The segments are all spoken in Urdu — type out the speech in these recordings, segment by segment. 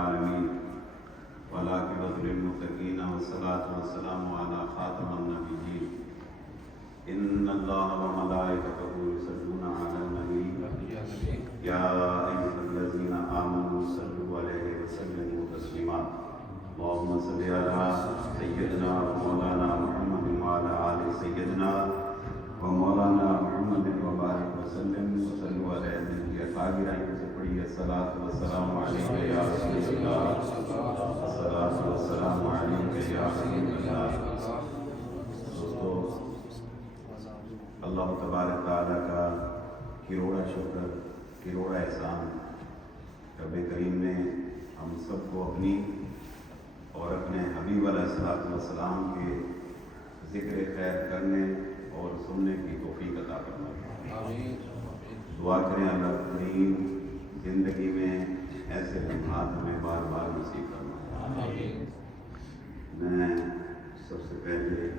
العالمين والعاقبة للمتقين والصلاة والسلام على خاتم النبيين إن الله وملائكته يصلون على النبي يا أيها الذين آمنوا صلوا عليه وسلموا تسليما اللهم صل على سيدنا ومولانا محمد وعلى آل سيدنا ومولانا محمد وبارك وسلم وصلوا على النبي الطاهر عليه الصلاة والسلام عليك يا رسول الله الصلاة والسلام عليك يا رسول الله. دوستو اللہ تبارک تعالیٰ کا کروڑا شکر کروڑا احسان رب کریم نے ہم سب کو اپنی اور اپنے حبیب علیہ السلام کے ذکر خیر کرنے اور سننے کی توفیق عطا فرمائے. دعا کریں اللہ کریم زندگی میں ایسے لمحات ہمیں بار بار نصیب فرمائے. میں سب سے پہلے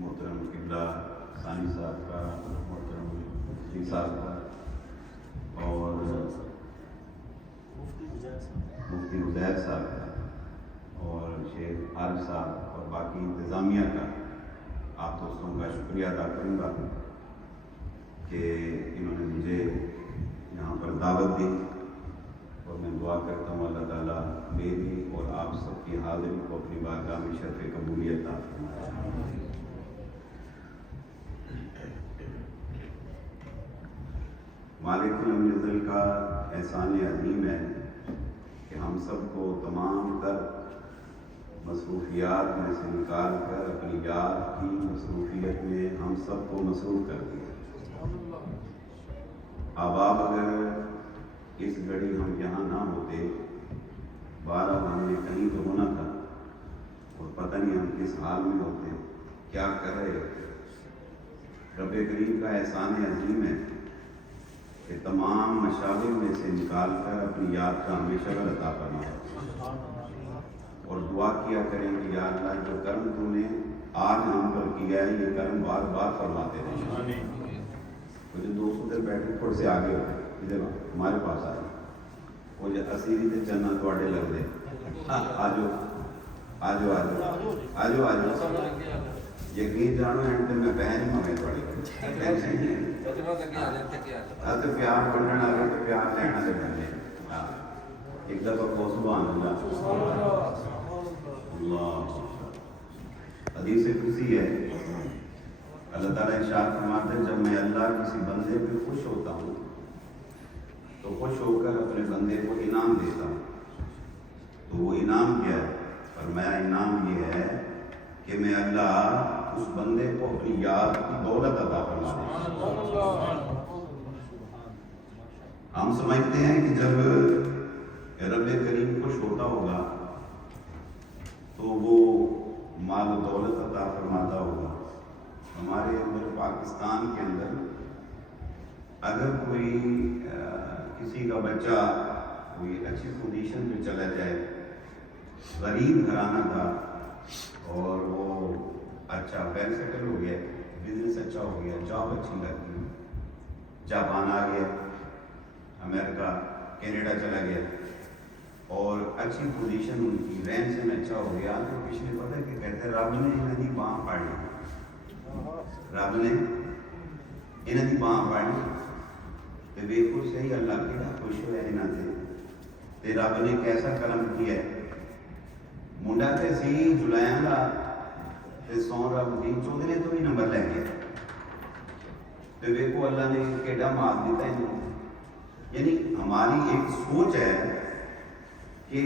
محترم قبلہ ثانی صاحب کا، محترم مفتی صاحب کا اور مفتی عزیر صاحب کا اور شیخ عارف صاحب اور باقی انتظامیہ کا آپ دوستوں کا شکریہ ادا کروں گا کہ انہوں نے مجھے یہاں پر دعوت دی، اور میں دعا کرتا ہوں اللہ تعالیٰ میری اور آپ سب کی حاضری کو اپنی بارگاہ میں شرف قبولیت عطا فرمائے. مالک المنزل کا احسان عظیم ہے کہ ہم سب کو تمام تر مصروفیات میں سے نکال کر اپنی یاد کی مصروفیت میں ہم سب کو مصروف کر دیا. اب اگر اس گھڑی ہم یہاں نہ ہوتے، بارہ ہم نے کہیں تو ہونا تھا اور پتہ نہیں ہم کس حال میں ہوتے، کیا کر رہے ہوتے. رب کریم کا احسان عظیم ہے کہ تمام مشاغل میں سے نکال کر اپنی یاد کا ہمیں شغل عطا فرمائے. اور دعا کیا کریں کہ یا اللہ جو کرم تو نے آج ہم پر کیا ہے یہ کرم بار بار فرماتے رہیں. مجھے دوست ادھر بیٹھے تھوڑے سے آگے ہوئے ادھر ہمارے پاس آئے وہ جو اسیری سے چلنا تھوڑے لگ دے. آجو آجو آجو آجو آجو یقین جانو اینڈ میں بہن میں تھوڑی تو پیار بننا آ گیا تو پیار لینا سے بننے. ایک دفعہ کو سبحان اللہ اللہ. حدیث قدسی ہے، اللہ تعالیٰ ارشاد فرماتے ہیں جب میں اللہ کسی بندے پہ خوش ہوتا ہوں تو خوش ہو کر اپنے بندے کو انعام دیتا ہوں. تو وہ انعام کیا ہے؟ فرمایا انعام یہ ہے کہ میں اللہ اس بندے کو اپنی یاد کی دولت عطا فرما دوں. ہم سمجھتے ہیں کہ جب رب کریم خوش ہوتا ہوگا تو وہ مال و دولت عطا فرماتا ہوگا. ہمارے اندر پاکستان کے اندر اگر کوئی کسی کا بچہ کوئی اچھی پوزیشن پہ چلا جائے، غریب گھرانہ تھا اور وہ اچھا ویل سیٹل ہو گیا، بزنس اچھا ہو گیا، جاب اچھی لگتی، جاپان آ گیا، امریکہ کینیڈا چلا گیا اور اچھی پوزیشن ان کی رہن سہن اچھا ہو گیا، تو پچھلے پتہ کہ کہتے رب نے انہیں دی باں پاڑی، رب نے انہیں دی باں پاڑی تو ویکھو صحیح اللہ کیڑا خوش ہوا انہاں تے رب نے کیسا کرم کیا ہے. منڈا تے سی جولیاں دا تے سون رب دی چودھری تو بھی نمبر لے گیا تو ویکھو اللہ نے کیڑا مال دیتا ہے. یعنی ہماری ایک سوچ ہے کہ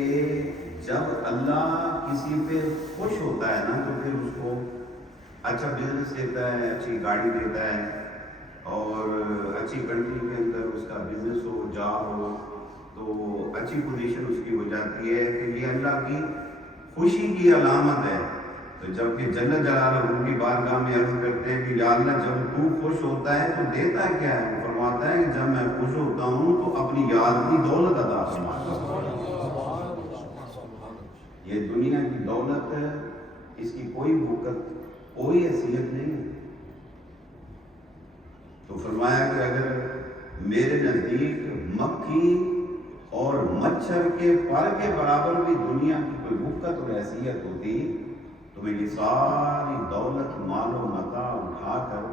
جب اللہ کسی پہ خوش ہوتا ہے نا تو پھر اس کو اچھا بزنس دیتا ہے، اچھی گاڑی دیتا ہے اور اچھی کنٹری کے اندر اس کا بزنس ہو، جاب ہو تو اچھی پوزیشن اس کی ہو جاتی ہے کہ یہ اللہ کی خوشی کی علامت ہے. تو جب کہ جل جلالہ کی بارگاہ میں عرض کرتے ہیں کہ یا اللہ جب تو خوش ہوتا ہے تو دیتا کیا ہے؟ فرماتا ہے کہ جب میں خوش ہوتا ہوں تو اپنی یاد کی دولت عطا فرماتا ہوں. یہ دنیا کی دولت ہے، اس کی کوئی بھوکت کوئی حیثیت نہیں ہے. تو فرمایا کہ اگر میرے نزدیک مکھی اور مچھر کے پر کے برابر بھی دنیا کی کوئی وقت اور حیثیت ہوتی تو میں یہ ساری دولت مال و متاع اٹھا کر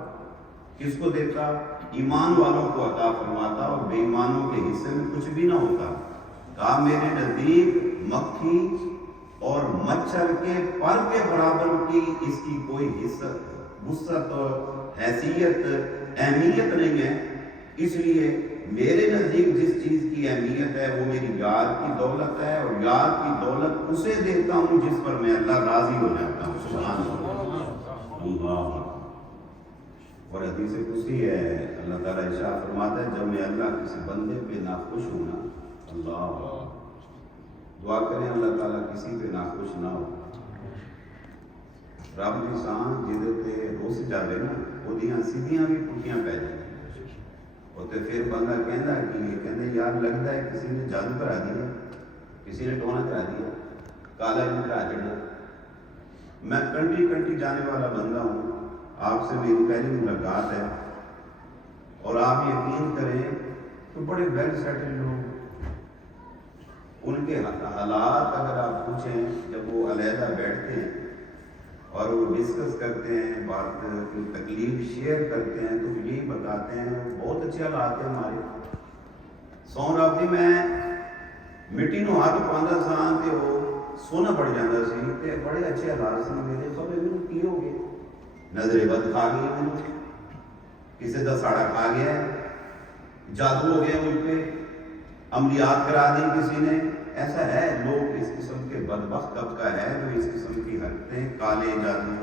کس کو دیتا؟ ایمان والوں کو عطا فرماتا اور بے ایمانوں کے حصے میں کچھ بھی نہ ہوتا. کہا میرے نزدیک مکھی اور مچھر کے پر کے برابر کی اس کی کوئی وسعت اور حیثیت اہمیت نہیں ہے. اس لیے میرے نزدیک جس چیز کی اہمیت ہے وہ میری یاد کی دولت ہے، اور یاد کی دولت اسے دیتا ہوں جس پر میں اللہ راضی ہو جاتا ہوں. سبحان اللہ. اور حدیث قدسی ہے، اللہ تعالیٰ ارشاد فرماتا ہے جب میں اللہ کسی بندے پہ ناخوش ہوں نا، اللہ دعا کریں اللہ تعالیٰ کسی پہ ناخوش نہ ہو. رب دی سان جہدے تے رس جاوے نا اودیاں سیدھیاں بھی پٹھیاں پی جائیں. اور پھر بندہ کہندا کہ یار لگتا ہے کسی نے جادو کرا دیا، کسی نے ٹونا کرا دیا، کالا ہی کرا دیا. میں کنٹری جانے والا بندہ ہوں، آپ سے میری پہلی ملاقات ہے، اور آپ یقین کریں کہ بڑے ویل سیٹل لوگ، ان کے حالات اگر آپ پوچھیں جب وہ علیحدہ بیٹھتے ہیں اور وہ ڈسکس کرتے ہیں، بات تکلیف شیئر کرتے ہیں تو یہی بتاتے ہیں بہت اچھے حالات ہیں ہمارے. سون رابطی میں مٹی نو ہاتھ پاندا ساں تے وہ سونا پڑ جاتا سی تے بڑے اچھے حالات سن. میرے خبر مینوں کی ہو گئے، نظر بد کھا گئی مینوں، کسی دا ساڑا کھا گیا ہے، جادو ہو گیا مجھ پہ، عملیات کرا دی کسی نے. ایسا ہے لوگ اس قسم کے بدبخت طبقہ ہے جو اس قسم کی حرکتیں، کالے جادو،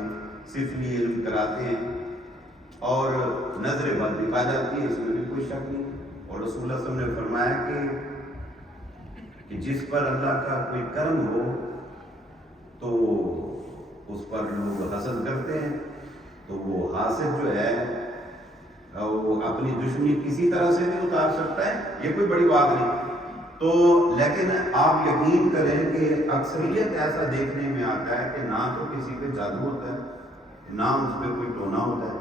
سفلی علم کراتے ہیں اور نظر بد دکھا جاتی ہے، اس میں بھی کوئی شک نہیں. اور رسول اللہ صلی اللہ علیہ وسلم نے فرمایا کہ جس پر اللہ کا کوئی کرم ہو تو اس پر لوگ حسد کرتے ہیں، تو وہ حاسد جو ہے وہ اپنی دشمنی کسی طرح سے بھی اتار سکتا ہے، یہ کوئی بڑی بات نہیں. تو لیکن آپ یقین کریں کہ اکثریت ایسا دیکھنے میں آتا ہے کہ نہ تو کسی پہ جادو ہوتا ہے، نہ اس پہ کوئی ٹونا ہوتا ہے،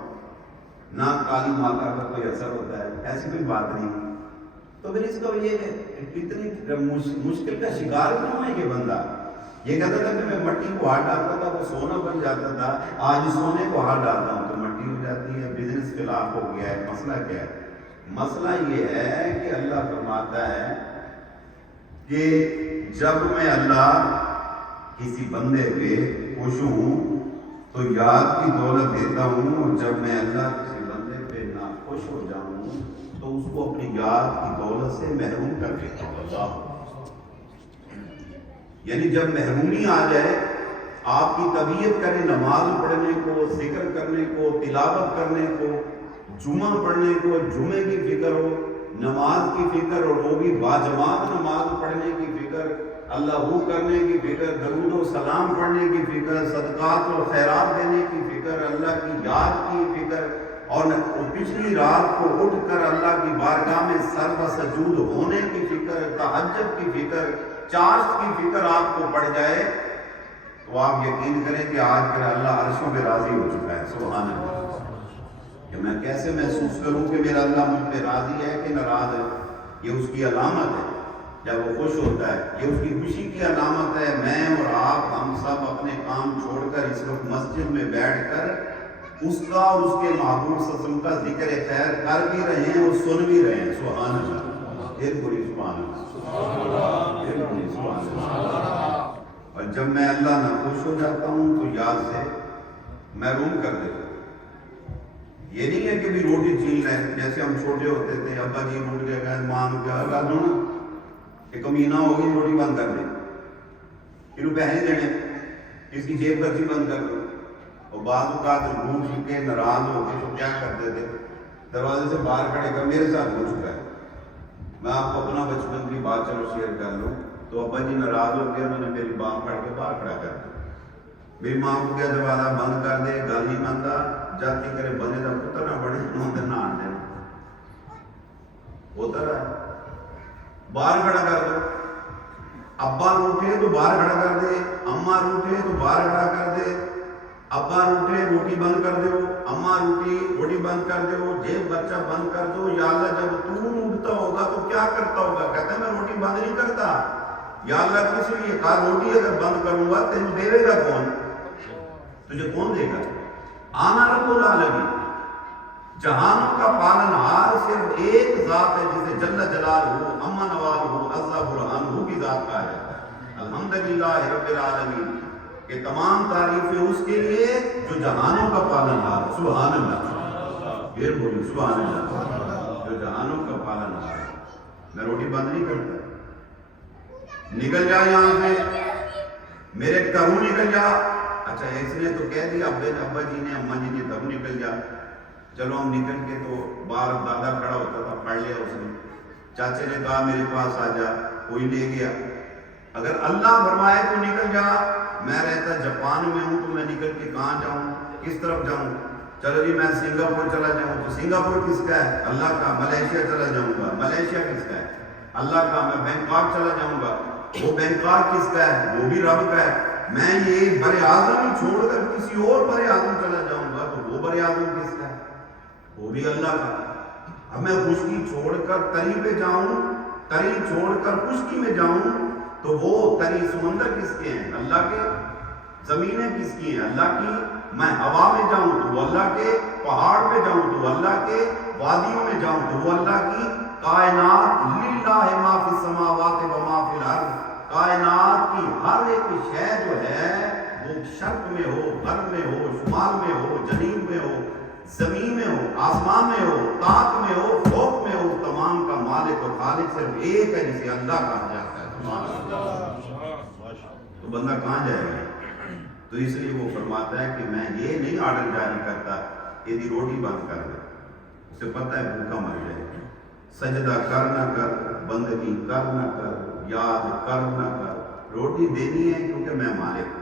نہ کالی ماتا کا کوئی اثر ہوتا ہے، ایسی کوئی بات نہیں. تو پھر اس کا یہ کتنی مشکل کا شکار کیوں ہے یہ بندہ؟ یہ کہتا تھا کہ میں مٹی کو ہاتھ ڈالتا تھا وہ سونا بن جاتا تھا، آج سونے کو ہاتھ ڈالتا ہوں تو مٹی ہو جاتی ہے. بزنس خلاف ہو گیا ہے. مسئلہ کیا ہے؟ مسئلہ یہ ہے کہ اللہ فرماتا ہے کہ جب میں اللہ کسی بندے پہ خوش ہوں تو یاد کی دولت دیتا ہوں، اور جب میں اللہ کسی بندے پہ ناخوش ہو جاؤں تو اس کو اپنی یاد کی دولت سے محروم کر دیتا ہوں. اللہ یعنی جب محرومی آ جائے، آپ کی طبیعت کرے نماز پڑھنے کو، ذکر کرنے کو، تلاوت کرنے کو، جمعہ پڑھنے کو، جمعے کی فکر ہو، نماز کی فکر، اور وہ بھی باجماعت نماز پڑھنے کی فکر، اللہ کرنے کی فکر، درود و سلام پڑھنے کی فکر، صدقات و خیرات دینے کی فکر، اللہ کی یاد کی فکر، اور پچھلی رات کو اٹھ کر اللہ کی بارگاہ میں سر بسجود ہونے کی فکر، تہجد کی فکر، چاشت کی فکر آپ کو پڑ جائے تو آپ یقین کریں کہ آج پھر اللہ عرشوں پہ راضی ہو چکا ہے. سبحان اللہ. کہ میں کیسے محسوس کروں کہ میرا اللہ مجھ پہ راضی ہے کہ ناراض ہے؟ یہ اس کی علامت ہے جب وہ خوش ہوتا ہے، یہ اس کی خوشی کی علامت ہے. میں اور آپ ہم سب اپنے کام چھوڑ کر اس وقت مسجد میں بیٹھ کر اس کا اور اس کے محبوب صلی اللہ علیہ وسلم کا ذکر خیر کر بھی رہے ہیں اور سن بھی رہے ہیں. سبحان اللہ. پھر بولی سبحان اللہ. پھر بولی سبحان اللہ. اور جب میں اللہ نہ خوش ہو جاتا ہوں تو یاد سے محروم کر دیتا ہوں. یہ نہیں ہے کہ بھی روٹی چھین لیں، جیسے ہم چھوٹے ہوتے تھے، ابا جی اٹھ کے کہیں ماں کو کیا کر دو نا کہ کمینہ ہوگی روٹی بند کر دیں، پھر وہ پیسے دینے، اس کی جیب خرچی بند کر دو. اور بعض اوقات بھوک کے ناراض ہو کے تو کیا کرتے تھے، دروازے سے باہر کھڑے کر. میرے ساتھ ہو چکا ہے. میں آپ کو اپنا بچپن کی بات چلو شیئر کر لوں. تو ابا جی ناراض ہو گیا، انہوں نے میری بام پڑھ کے باہر کھڑا کر دیا. میری ماں کو کیا دروازہ بند کر دے، گل نہیں بنتا، جاتی کرے بندے کا پتر نہ بڑے انہوں نہ آن دینا ہوتا رہا. باہر کھڑا کر دو. ابا روٹے تو باہر کھڑا کر دے، اماں روٹے تو باہر کھڑا کر دے. ابا روٹے روٹی بند کر دو، اماں روٹی بند کر دو، جیب بچہ بند کر دو. یا اللہ جب تو اٹھ بھوکتا ہوگا تو کیا کرتا ہوگا؟ کہتا ہے میں روٹی بند نہیں کرتا. یا اللہ کس لیے؟ کہا روٹی اگر بند کروں گا تجھے دے گا کون؟ تجھے کون دے گا؟ آنا رب العالمین. جہانوں کا پالن ہار صرف ایک ذات ہے جسے جل جلالہ اما نوالہ عز برہانہ کی ذات کہا جاتا ہے. الحمدللہ رب العالمین کہ تمام تعریفیں اس کے لیے جو جہانوں کا پالن ہار ہے. سبحان اللہ. پھر بولی سبحان اللہ. جو جہانوں کا پالن ہار ہے. میں روٹی بند نہیں کرتا. نکل جا یہاں سے، میرے گھروں نکل جا. اچھا اس نے تو کہہ دیا ابا جی نے اماں جی نے تب نکل جا. چلو ہم نکل کے تو باہر دادا کھڑا ہوتا تھا، پڑھ لیا اس نے. چاچے نے کہا میرے پاس آ جا، کوئی لے گیا. اگر اللہ فرمائے تو نکل جا. میں رہتا جاپان میں ہوں تو میں نکل کے کہاں جاؤں، کس طرف جاؤں؟ چلو جی میں سنگاپور چلا جاؤں تو سنگاپور کس کا ہے؟ اللہ کا. ملیشیا چلا جاؤں گا، ملیشیا کس کا ہے؟ اللہ کا. میں بینکاک چلا جاؤں گا، وہ بینکاک کس کا ہے؟ وہ بھی رب کا ہے. میں یہ بر اعظم چھوڑ کر کسی اور بر اعظم چلا جاؤں گا تو وہ بر اعظم کس کا ہے؟ وہ بھی اللہ کا. اب میں خشکی چھوڑ کر تری پہ جاؤں، تری چھوڑ کر خشکی میں جاؤں تو وہ تری سمندر کس کے ہیں؟ اللہ کے. زمینیں کس کی ہیں؟ اللہ کی. میں ہوا میں جاؤں تو وہ اللہ کے، پہاڑ پہ جاؤں تو وہ اللہ کے، وادیوں میں جاؤں تو وہ اللہ کی. کائنات للہ ما فی السماوات و ما فی الارض. کائنات کی ہر ایک شے جو ہے وہ شرق میں ہو، غرب میں ہو، شمال میں ہو، جنوب میں ہو، زمین میں ہو، آسمان میں ہو، طاق میں ہو، فوق میں ہو، تمام کا مالک اور خالق صرف ایک ہے جسے اللہ کہا جاتا ہے. تو بندہ کہاں جائے گا؟ تو اس لیے وہ فرماتا ہے کہ میں یہ نہیں آرڈر جاری کرتا کہ دی روٹی بند کر دے. اسے پتہ ہے بھوکا مر جائے گا. سجدہ کر نہ کر، بندگی کر نہ کر، یاد کر نہ کر، روٹی دینی ہے کیونکہ میں مالک ہوں.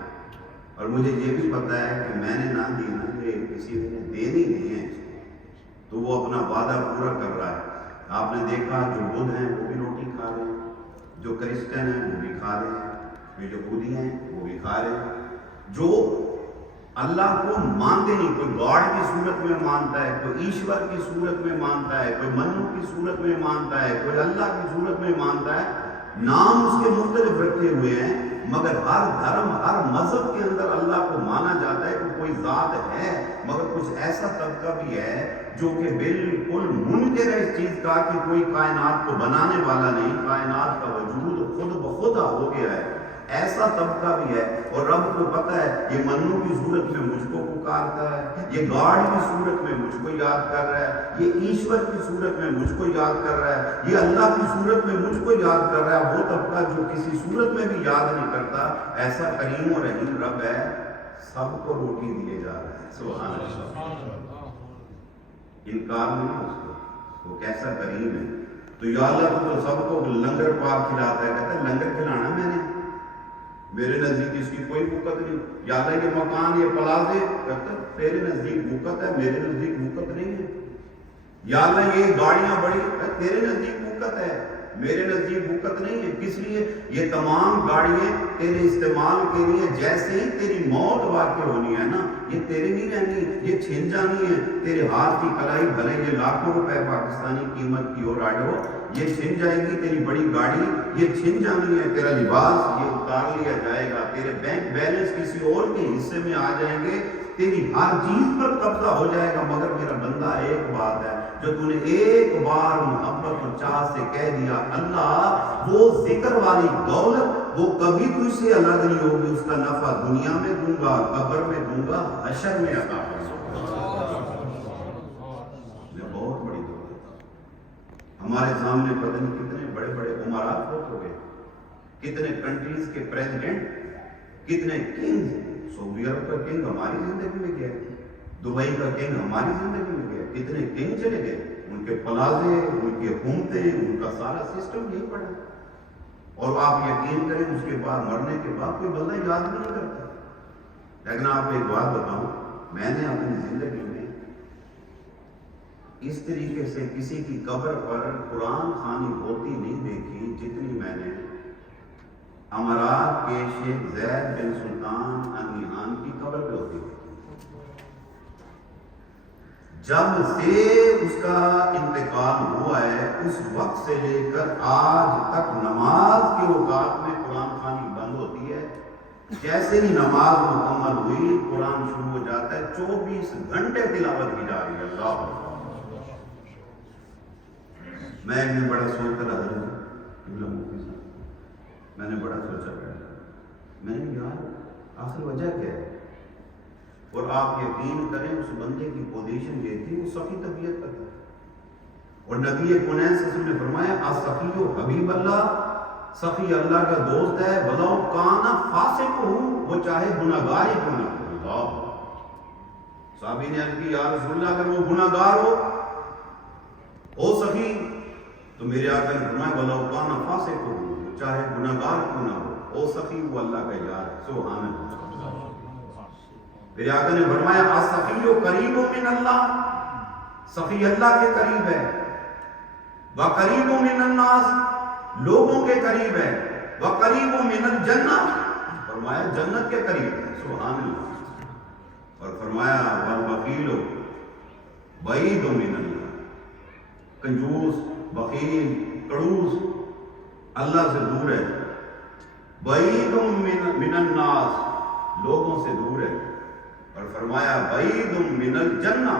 اور مجھے یہ بھی پتہ ہے کہ میں نے نہ دی نا، یہ کسی نے دینی نہیں ہے اس کو، تو وہ اپنا وعدہ پورا کر رہا ہے. آپ نے دیکھا جو بدھ ہیں وہ بھی روٹی کھا رہے ہیں، جو کرسچن ہیں وہ بھی کھا رہے ہیں، جو یہودی ہیں وہ بھی کھا رہے ہیں. جو اللہ کو مانتے نہیں، کوئی گاڈ کی صورت میں مانتا ہے، کوئی ایشور کی صورت میں مانتا ہے، کوئی منو کی صورت میں مانتا ہے، کوئی اللہ کی صورت میں مانتا ہے. نام اس کے مختلف رکھے ہوئے ہیں مگر ہر دھرم، ہر مذہب کے اندر اللہ کو مانا جاتا ہے کہ کوئی ذات ہے. مگر کچھ ایسا طبقہ بھی ہے جو کہ بالکل منکر ہے اس چیز کا کہ کوئی کائنات کو بنانے والا نہیں، کائنات کا وجود خود بخود ہو گیا ہے. ایسا طبقہ بھی ہے. اور رب کو پتہ ہے یہ منو کی صورت میں مجھ کو پکارتا ہے، یہ گاڈ کی صورت میں مجھ کو یاد کر رہا ہے، یہ ایشور کی صورت میں مجھ کو یاد کر رہا ہے، یہ اللہ کی صورت میں مجھ کو یاد کر رہا ہے. وہ طبقہ جو کسی صورت میں بھی یاد نہیں کرتا، ایسا کریم و رحیم رب ہے، سب کو روٹی دیے جا رہا ہے. سبحان اللہ. انکار نہیں اس کو، وہ کیسا کریم ہے. تو یا اللہ تو سب کو لنگر پاک کھلاتا ہے. کہتا ہے لنگر کھلانا میں نے، میرے نزدیک اس کی کوئی بھوکت نہیں. یا اللہ یہ مکان، یہ پلازے، کہتا ہے تیرے نزدیک بھوکت ہے، میرے نزدیک بھوکت نہیں ہے. یا اللہ یہ گاڑیاں بڑی، تیرے نزدیک بھوکت ہے، میرے نزدیک بھوکت نہیں ہے. کس لیے؟ یہ تمام گاڑیاں تیرے استعمال کے لیے. جیسے ہی تیری موت واقع ہونی ہے نا، یہ تیرے نہیں رہنی، یہ چھن جانی ہے. تیرے ہاتھ کی کلائی بھلے یہ لاکھوں روپے پاکستانی قیمت کی اور آڈو، یہ چھن جائے گی. تیری بڑی گاڑی یہ چھن جانی ہے. تیرا لباس یہ اتار لیا جائے گا. تیرے بینک بیلنس کسی اور کے حصے میں آ جائیں گے. تیری ہر چیز پر قبضہ ہو جائے گا. مگر میرا بندہ ایک بات ہے، جو تو نے ایک بار محبت اور چاہ سے کہہ دیا اللہ، وہ ذکر والی دولت وہ کبھی تجھ سے الگ نہیں ہوگی. اس کا نفع دنیا میں دوں گا، قبر میں دوں گا، حشر میں عطا کروں گا. یہ بہت بڑی دولت. ہمارے سامنے پتہ نہیں کتنے بڑے بڑے امارات ہو گئے، کتنے کنٹریز کے پریزیڈنٹ، کتنے کنگ. سعودی عرب کا کنگ ہماری زندگی میں گیا، دبئی کا کنگ ہماری زندگی میں گیا. کتنے کنگ چلے گئے، ان کے پلازے، ان کے حکومتیں، ان کا سارا سسٹم یہی پڑا. اور آپ یقین کریں اس کے بعد مرنے کے بعد کوئی بندہ یاد بھی نہیں کرتا. لیکن آپ ایک بات بتاؤں، میں نے اپنی زندگی میں اس طریقے سے کسی کی قبر پر قرآن خوانی ہوتی نہیں دیکھی جتنی میں نے امارات کے شیخ زید بن سلطان ال نہیان کی قبر پہ ہوتی دیکھی. جب سے اس کا انتقال ہوا ہے اس وقت سے لے کر آج تک نماز کے اوقات میں قرآن خوانی بند ہوتی ہے. جیسے ہی نماز مکمل ہوئی قرآن شروع ہو جاتا ہے. 24 گھنٹے تلاوت کی جا رہی ہے. اللہ میں ایک دن بڑا سوچ کر حضرت میں نے بڑا سوچا بیٹھا, میں نے یار آخر وجہ کیا ہے؟ اور آپ یقین کریں اس بندے کی پوزیشن یہ تھی, وہ سخی طبیعت کا تھا. اور نبی پاک صلی اللہ علیہ وسلم نے فرمایا السخی حبیب اللہ, سخی اللہ کا دوست ہے. ولو کانا فاسق ہو, وہ چاہے گناہگار ہی کیوں نہ ہو. اللہ صحابی نے عرض کی یا رسول اللہ اگر وہ گناہگار ہو سخی, تو میرے آقا نے فرمایا ولو کانا فاسق ہو, چاہے گناہگار کیوں نہ ہو سخی وہ اللہ کا یار. سبحان اللہ. میرے آقا نے فرمایا السخی قریب من اللہ, سخی اللہ کے قریب ہے. وقریب من الناس, لوگوں کے قریب ہے. وقریب من الجنہ, فرمایا جنت کے قریب ہے. سبحان اللہ. اور فرمایا والبخیل بعید من اللہ, کنجوس بخیل کڑوس اللہ سے دور ہے. بعید من الناس, لوگوں سے دور ہے. اور فرمایا بعید من الجنہ,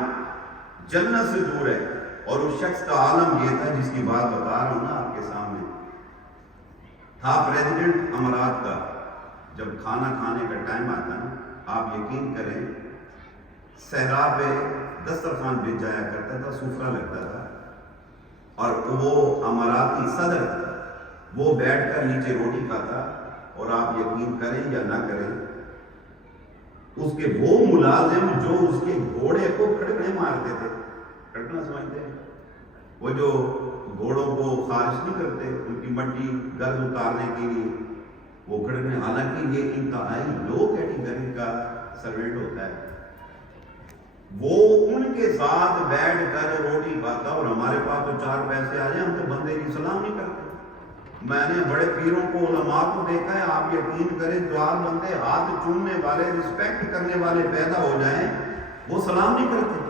جنت سے دور ہے. اور اس شخص کا عالم یہ تھا جس کی بات بتا رہا ہوں نا آپ کے سامنے, تھا پریزیڈنٹ امارات کا. جب کھانا کھانے کا ٹائم آتا نا, آپ یقین کریں صحرا پہ دسترخوان بچ جایا کرتا تھا, سفرہ لگتا تھا, اور وہ اماراتی صدر وہ بیٹھ کر نیچے روٹی کھاتا. اور آپ یقین کریں یا نہ کریں, اس کے وہ ملازم جو اس کے گھوڑے کو کھڑکنے مارتے تھے, کھڑکنا سمجھتے ہیں, وہ جو گھوڑوں کو خارج نہیں کرتے ان کی مٹی گرد اتارنے کے لیے, وہ کھڑکنے. حالانکہ یہ انتہائی لو کیٹیگری کا سروینٹ ہوتا ہے, وہ ان کے ساتھ بیٹھ کر روٹی کھاتا. اور ہمارے پاس تو 4 پیسے آ جائیں ہم تو بندے کی سلام نہیں کرتے. میں نے بڑے پیروں کو علماء کو دیکھا ہے, آپ یقین کریں 4 بندے ہاتھ چومنے والے رسپیکٹ کرنے والے پیدا ہو جائیں وہ سلام نہیں کرتے.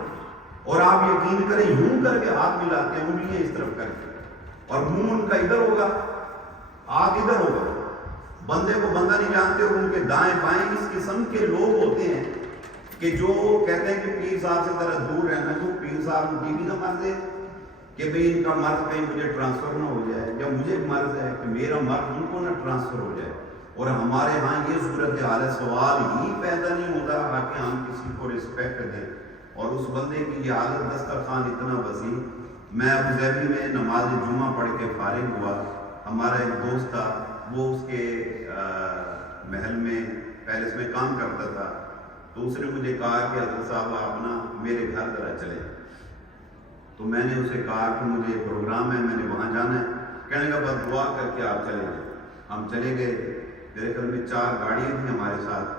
اور آپ یقین کریں یوں کر کے ہاتھ ملاتے ہیں, انگلیاں اس طرف کر کے, اور منہ ان کا ادھر ہوگا, ہاتھ ادھر ہوگا. بندے کو بندہ نہیں جانتے, اور ان کے دائیں بائیں اس قسم کے لوگ ہوتے ہیں کہ جو کہتے ہیں کہ پیر صاحب سے ذرا دور رہنا. تو پیر صاحب کی بھی کا مرض ہے کہ بھئی ان کا مرض کہیں مجھے ٹرانسفر نہ ہو جائے, یا مجھے مرض ہے کہ میرا مرض ان کو نہ ٹرانسفر ہو جائے. اور ہمارے ہاں یہ صورت حال ہے, سوال ہی پیدا نہیں ہوتا کہ ہم کسی کو رسپیکٹ دیں. اور اس بندے کی یہ حالت, دسترخوان اتنا وسیع. میں ابوظہبی میں نماز جمعہ پڑھ کے فارغ ہوا. ہمارا ایک دوست تھا, وہ اس کے محل میں پیلس میں کام کرتا تھا. تو اس نے مجھے کہا کہ حضرت صاحب آپ نا میرے گھر ذرا چلیں. تو میں نے اسے کہا کہ مجھے پروگرام ہے, میں نے وہاں جانا ہے. کہنے لگا بس دعا کر کے آپ چلے گئے. ہم چلے گئے. میرے گھر میں 4 گاڑیاں تھیں ہمارے ساتھ.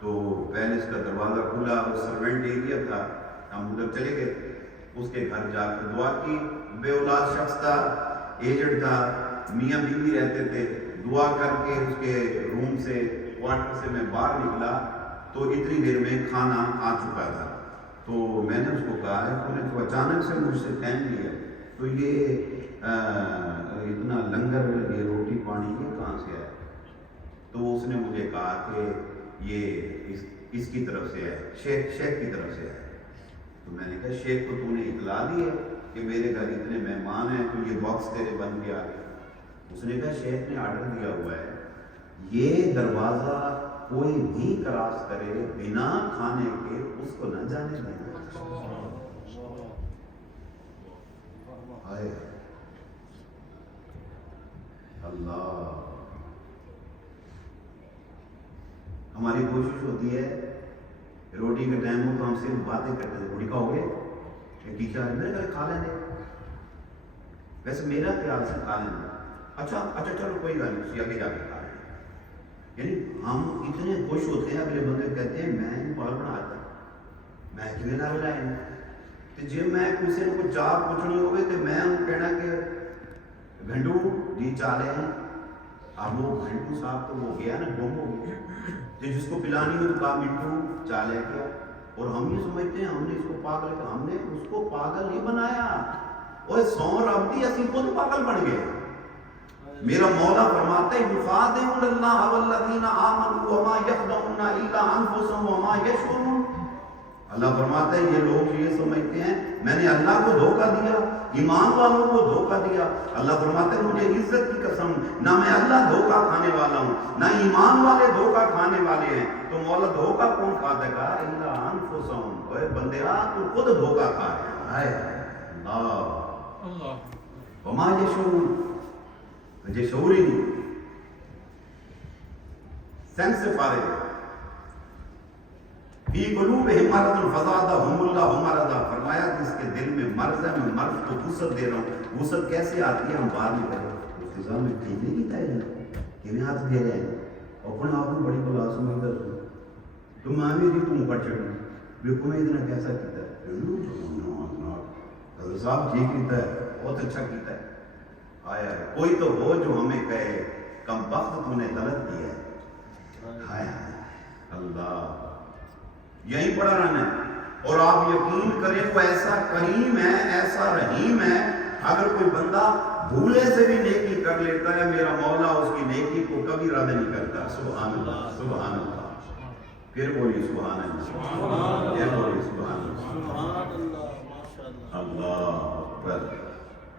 تو پیلس کا دروازہ کھلا, وہ سرونٹ ایریا تھا, ہم ادھر چلے گئے. اس کے گھر جا کر دعا کی. بے اولاد شخص تھا, ایجڈ تھا, میاں بیوی رہتے تھے. دعا کر کے اس کے روم سے کوارٹر سے میں باہر نکلا تو اتنی دیر میں کھانا آ چکا تھا. تو میں نے اس کو کہا ہے, تو نے تو اچانک سے مجھ سے پھینک لیا, تو یہ اتنا لنگر, یہ روٹی پانی یہ کہاں سے آیا؟ تو اس نے مجھے کہا کہ یہ اس کی طرف سے ہے, شیخ کی طرف سے ہے. تو میں نے کہا شیخ کو تو نے اطلاع دی ہے کہ میرے گھر اتنے مہمان ہیں, تو یہ باکس تیرے بن گیا. اس نے کہا شیخ نے آرڈر دیا ہوا ہے یہ دروازہ کوئی بھی کراس کرے بنا کھانے کے اس کو نہ جانے دینا. اللہ, ہماری کوشش ہوتی ہے روٹی کا ٹائم ہو تو ہم صرف باتیں کرتے ہیں, روٹی کھاؤ گے ٹیچر میں نے کھا لیں گے, ویسے میرا خیال سے کھا لیں گے. اچھا چلو کوئی بات نہیں, آگے جا کے کھا لیں. یعنی ہم اتنے خوش ہوتے ہیں, اگلے بندے کہتے ہیں میں پال بناتا میں کیوں نہ لائیں. تو جی میں کسی نے کوئی چاہ پوچھنی ہوگی تو میں کہنا کہ گھنٹو جی چالے ہیں. اب وہ گھنٹو صاحب تو وہ گیا نا, گم ہو گیا. تو جس کو پلانی ہو تو کہا منٹو چالے کیا, اور ہم یہ سمجھتے ہیں ہم نے اس کو پاگل کیا، ہم نے اس کو پاگل نہیں بنایا، وہ سو رب دی اسی خود پاگل بن گئے۔ میرا مولا فرماتا ہے یخادعون اللہ والذین آمنوا وما یخدعون الا انفسهم وما یشعرون۔ اللہ فرماتا ہے یہ لوگ یہ سمجھتے ہیں میں نے اللہ کو دھوکہ دیا، ایمان والوں کو دھوکہ دیا۔ اللہ فرماتا ہے مجھے عزت کی قسم نہ میں اللہ دھوکہ کھانے والا ہوں نہ ایمان والے دھوکہ کھانے والے ہیں۔ تو مولا دھوکہ کون کھاتا ہے؟ کہا الا انفسهم، اے بندیا تو خود دھوکہ کھا رہا ہے۔ اللہ وما یشعرون، مجھے شعور ہی نہیں، سینس سے فارغ ہے۔ فی قلوبہم مرض فزادہم اللہ مرضا، فرمایا کہ اس کے دل میں مرض ہے، میں مرض کو وسعت دے رہا ہوں۔ وسعت کیسے آتی ہے ہم بعد میں کریں، اس کے سامنے ٹھیک نہیں کیتا ہے کہ میں ہاتھ دے رہے ہیں اپنے آپ کو بڑی بلا سمجھتا سن تو مامی جی تم پر چڑھی بالکل میں اتنا کیسا کیتا ہے، حضرت صاحب ٹھیک کیتا ہے، بہت اچھا کیتا ہے، آیا ہے کوئی تو ہو جو ہمیں کہے کم بخت تو نے غلط کیا ہے۔ ہائے اللہ، یہیں پڑا رہنا ہے۔ اور آپ یقین کریں وہ ایسا کریم ہے، ایسا رحیم ہے، اگر کوئی بندہ بھولے سے بھی نیکی کر لیتا ہے میرا مولا اس کی نیکی کو کبھی رد نہیں کرتا۔ سبحان اللہ سبحان اللہ، پھر بولی سبحان اللہ، پھر بولی سبحان اللہ، اللہ اکبر،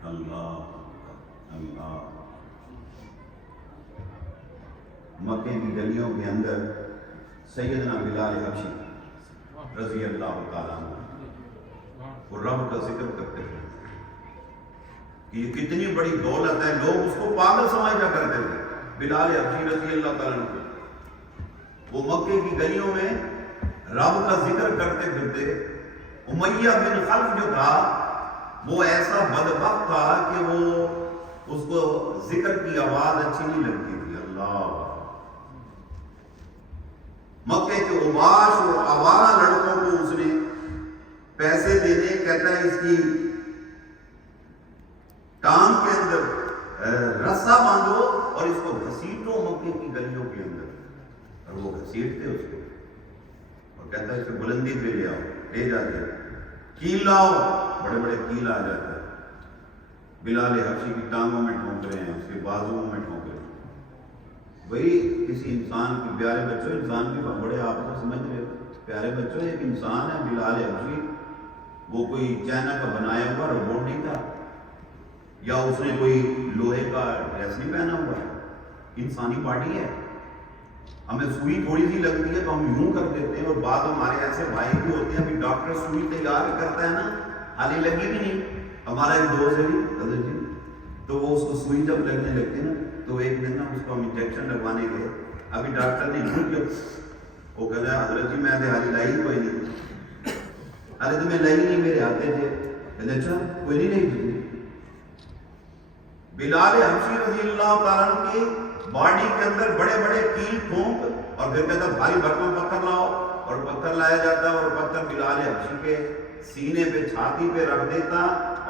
اللہ اللہ۔ مکے کی گلیوں کے اندر سیدنا بلال حبشی رضی اللہ تعالیٰ عنہ وہ رب کا ذکر کرتے تھے کہ یہ کتنی بڑی دولت ہے، لوگ اس کو پاگل سمجھا کرتے تھے۔ بلال حبشی رضی اللہ تعالیٰ عنہ وہ مکے کی گلیوں میں رب کا ذکر کرتے پھرتے۔ امیہ بن خلف جو تھا وہ ایسا بدبخت تھا کہ وہ اس کو ذکر کی آواز اچھی نہیں لگتی تھی۔ اللہ، مکے کے اوباش اور آوارہ لڑکوں کو اس نے پیسے دینے، کہتا ہے اس کی ٹانگ کے اندر رسا باندھو اور اس کو گھسیٹو مکے کی گلیوں کے اندر، اور وہ گھسیٹتے اس کو اور کہتا ہے اس کو بلندی پہ لے آؤ، لے جاتے کیل لاؤ، بڑے بڑے کیل آ جاتے ہیں۔ بلال حبشی کی ٹانگوں میں ٹھونک رہے ہیں، اس کے بازوؤں میں ٹھونک رہے ہیں۔ وہی کسی انسان کی، پیارے بچوں انسان بھی بڑے آپ کو سمجھ رہے ہو، پیارے بچوں ایک انسان ہے بلال حبشی، وہ کوئی چائنا کا بنایا ہوا روبوٹ نہیں تھا، یا اس نے کوئی لوہے کا ڈریس نہیں پہنا ہوا ہے، انسانی باڈی ہے۔ ہمیں سوئی تھوڑی سی لگتی ہے تو ہم یوں کر دیتے ہیں، اور بعد ہمارے ایسے بھائی بھی ہوتے ہیں، ابھی ڈاکٹر سوئی تیار کرتا ہے نا، حالی لگی بھی نہیں۔ ہمارا ایک دوست ہے حضرت جی، تو وہ اس کو سوئی جب لگنے لگتی ہے نا تو ایک دن نا اس کو ہم انجیکشن لگوانے گئے، ابھی ڈاکٹر نے کیوں وہ کہتا ہے حضرت جی میں تو حالی لائی کوئی نہیں، ارے تو میں لائی نہیں، میرے ہاتھے تھے، کہتے اچھا کوئی نہیں۔ بلال حبشی رضی اللہ تعالیٰ عنہ کی باڈی کے اندر بڑے بڑے کیل ٹھونک، اور پھر کہتا بھاری بھرکم پتھر لاؤ، اور پتھر لایا جاتا اور پتھر بلال حبشی کے سینے پہ چھاتی پہ رکھ دیتا،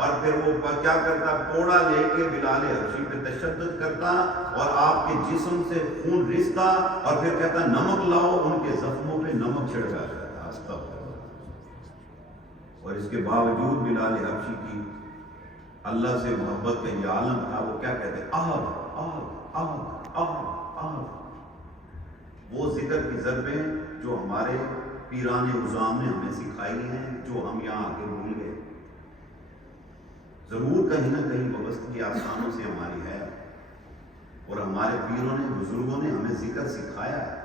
اور پھر وہ کیا کرتا کوڑا لے کے بلال حبشی پہ تشدد کرتا اور آپ کے جسم سے خون رستا، اور پھر کہتا نمک لاؤ، ان کے زخموں پہ نمک چھڑکا جاتا۔ استغفر۔ اور اس کے باوجود بلال حبشی کی اللہ سے محبت کا یہ عالم تھا، وہ کیا کہتے آگ آگ آگ آگ آگ، وہ ذکر کی ضربیں جو ہمارے پیران عظام نے ہمیں سکھائی ہیں، جو ہم یہاں آ کے بھول گئے۔ ضرور کہیں نہ کہیں وابستگی آسانوں سے ہماری ہے، اور ہمارے پیروں نے بزرگوں نے ہمیں ذکر سکھایا ہے،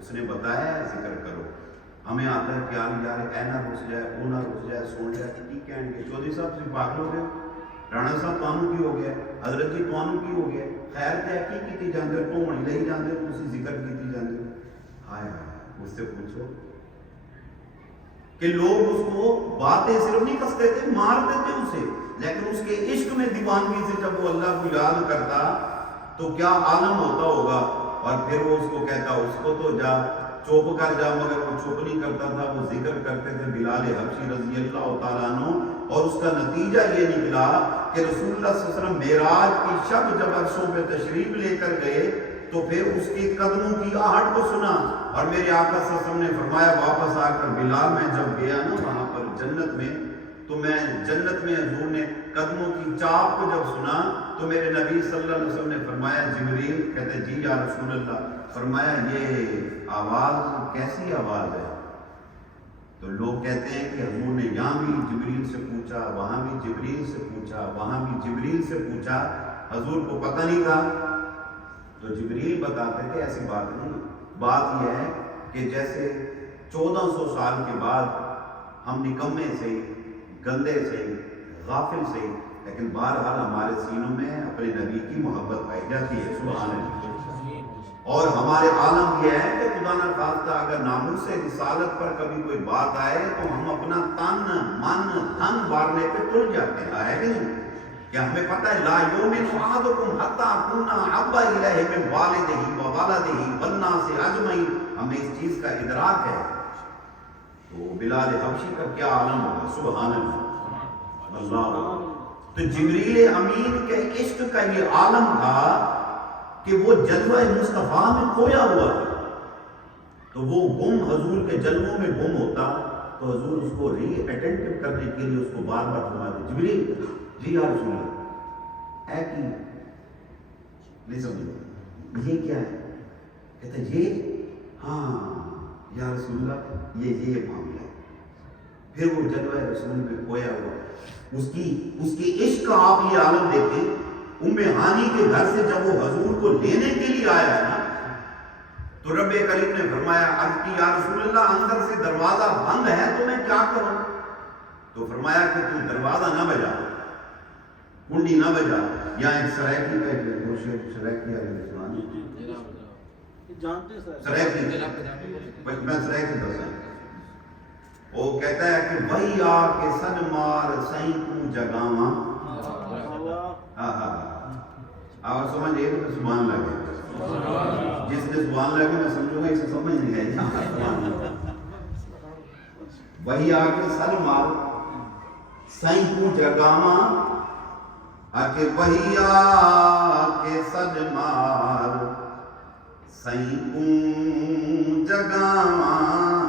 اس نے بتایا ہے ذکر کرو۔ ہمیں آتا ہے کہ یار اے نہ رک جائے، وہ نہ رک جائے، سوڑ جائے، کی کہیں گے چودھری صاحب سے پاگل ہو گئے، رانا صاحب توانو کی ہو گیا، حضرت جی توانو کی ہو گیا، خیر تے کی جاندے تو ہونی لئی جاندے، تسی ذکر کیتی جاندے۔ ہائے ہائے، اس سے پوچھو کہ لوگ اس کو باتیں صرف نہیں کستے تھے، مارتے تھے اسے، لیکن اس کے عشق میں دیوانگی سے جب وہ اللہ کو یاد کرتا تو کیا عالم ہوتا ہوگا۔ اور پھر وہ اس کو کہتا اس کو تو جا چپ کر جا، مگر وہ چپ نہیں کرتا تھا، وہ ذکر کرتے تھے بلال حبشی رضی اللہ تعالیٰ عنہ۔ اور اس کا نتیجہ یہ نکلا کہ رسول اللہ صلی اللہ علیہ وسلم معراج کی شب جب عرشوں پہ تشریف لے کر گئے تو پھر اس کے قدموں کی آہٹ کو سنا، اور میرے آقا صلی اللہ علیہ وسلم نے فرمایا واپس آ کر بلال میں جب گیا نا وہاں پر جنت میں، تو میں جنت میں حضور نے قدموں کی چاپ کو جب سنا تو میرے نبی صلی اللہ علیہ وسلم نے فرمایا جبریل، کہتے جی یا رسول اللہ، فرمایا یہ آواز کیسی آواز ہے؟ تو لوگ کہتے ہیں کہ حضور نے یہاں بھی جبریل سے پوچھا، وہاں بھی جبریل سے پوچھا، وہاں بھی جبریل سے پوچھا، حضور کو پتہ نہیں تھا۔ تو جبریل بتاتے تھے ایسی بات نہیں، بات یہ ہے کہ جیسے 1400 سال کے بعد ہم نکمے سے، گندے سے، غافل سے، لیکن بہرحال ہمارے سینوں میں اپنے نبی کی محبت پائی جاتی ہے، سبحان اللہ۔ اور ہمارے عالم یہ ہے کہ خدا نہ خواستہ اگر ناموس رسالت پر کبھی کوئی بات آئے تو ہم اپنا تن من دھن مارنے پہ تل جاتے ہیں، ہے کہ نہیں؟ کہ ہمیں پتہ ہے لا یؤمن احدکم حتی اکون احب الیہ من والدہ وولدہ والناس اجمعین، ہمیں اس چیز کا ادراک ہے۔ تو بلال حبشی کا کیا عالم ہوگا، سبحان اللہ اللہ۔ تو جبریل امین کے عشق کا یہ عالم تھا کہ وہ جلوہ مصطفیٰ میں کھویا ہوا تھا، تو وہ گم حضور کے جلووں میں گم ہوتا تو حضور اس کو ری ایڈنٹیو کرنے کے لیے اس کو بار بار فرماتے جبریل جی یا رسول اللہ، اے کی نہیں سمجھو یہ کیا ہے؟ کہتا یہ ہاں یا رسول اللہ یہ معاملہ ہے۔ پھر وہ جلوہ رسول میں کھویا ہوا، اس کی عشق کا آپ یہ عالم دیکھیں۔ ام ہانی کے گھر سے جب وہ حضور کو لینے کے لیے آیا نا تو رب کریم نے فرمایا عرض کی یا رسول اللہ اندر سے دروازہ بند ہے تو میں کیا کروں؟ تو فرمایا کہ تو دروازہ نہ بجا، کنڈی نہ بجا، یا ایک سرائکی کا ایک دوشی سرائکی علیہ السلام سرائکی میں سرائکی دسا وہ کہتا ہے کہ وہی آ کے سن مار سائیں کو جگاواں آپ سمجھ ایک تو سبحان لگے، جس نے سبحان لگے میں سمجھوں گا اسے سمجھ نہیں گئے۔ وہی آ کے سن مار سائیں کو جگاواں، آکے وہی آ کے سن مار سائیں کو جگاواں،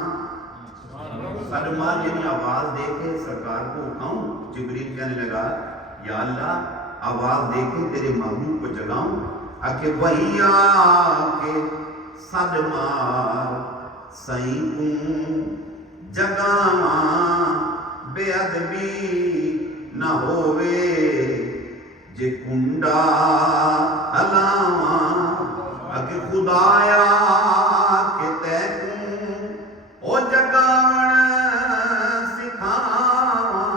سن مار یعنی آواز دے کے سرکار کو اٹھاؤں۔ جبریل کہنے لگا یا اللہ آواز دے کے تیرے محبوب کو جگاؤں، آکے وہی آکے صد مار سائیں کو جگاواں، بے ادبی نہ ہووے جے کنڈا ہلاواں، آکے خدایا کہ تے کو او جگاون سکھاواں،